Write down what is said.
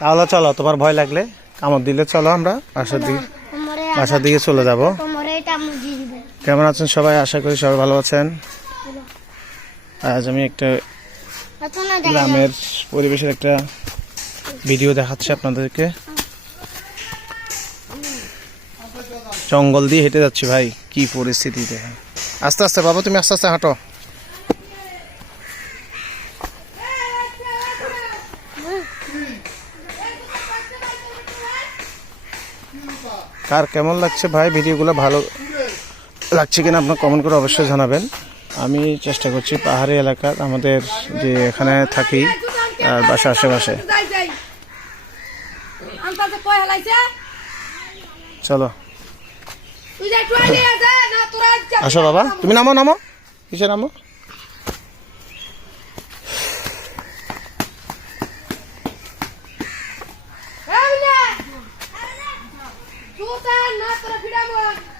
তাহলে চলো, তোমার ভয় লাগলে কামড় দিলে চলো আমরা, বাসার দিকে বাসার দিকে চলে যাব। কেমন আছেন সবাই? আশা করি সবাই ভালো আছেন। আজ আমি একটা গ্রামের পরিবেশের একটা ভিডিও দেখাচ্ছি আপনাদেরকে। জঙ্গল দিয়ে হেঁটে যাচ্ছি ভাই, কি পরিস্থিতি দেখেন আস্তে আস্তে বাবা, তুমি আস্তে আস্তে হাঁটো। কার কেমন লাগছে ভাই? ভিডিওগুলো ভালো লাগছে কিনা আপনার কমেন্ট করে অবশ্যই জানাবেন। আমি চেষ্টা করছি পাহাড়ি এলাকার আমাদের যে এখানে থাকি, আর বাসা আশেপাশে। চলো। আসো বাবা, তুমি নামো নামো। কিসে নামো? ना तुला फिडा मग